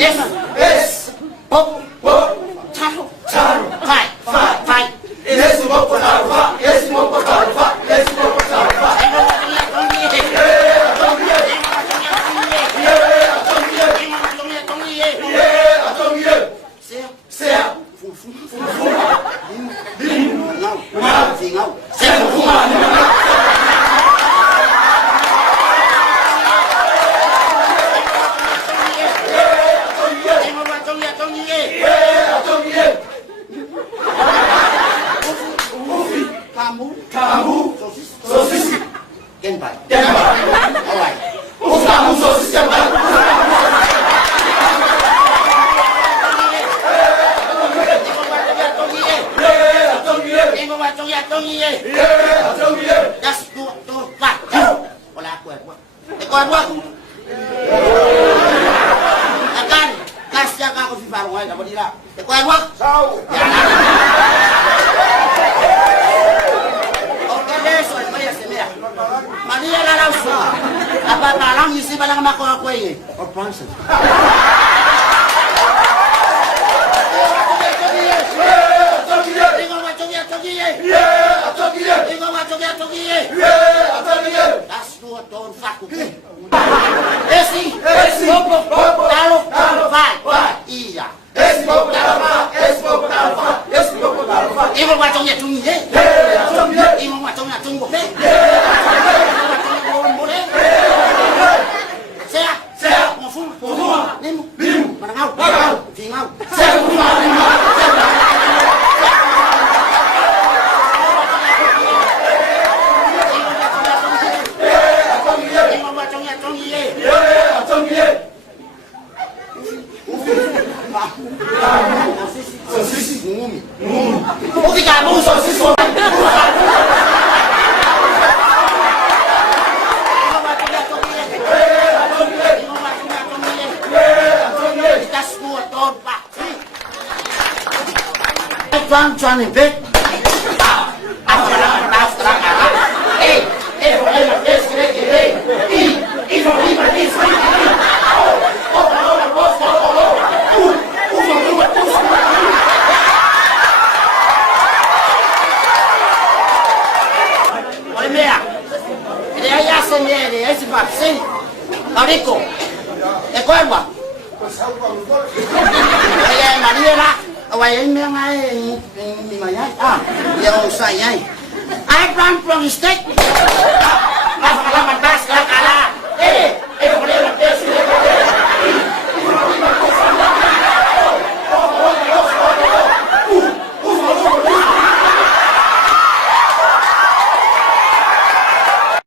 S 먹고 차로 파이 S 먹고 차로 파 S 먹고 차로 파 S 먹고 차로 파 Kamu sosis Genpai alright kamu sosis Genpai akan kasih aku si baru aja dapat dira tekuan wak Maria la rausa. Apa parang isi balang mako aku ini. Or Francis. Das dua ton faku. Esi. Bobo. Talo. Vai. Iya. Esi bobo talo. Esi bobo talo. Esi bobo talo. Ibu macam ya tungi ye. Ibu macam ya tunggu. Saya mau full. Limu. Mana ngau. Tingau. Saya sosis ngumi. Oke kamu sosis Cuan impet. I run from the state.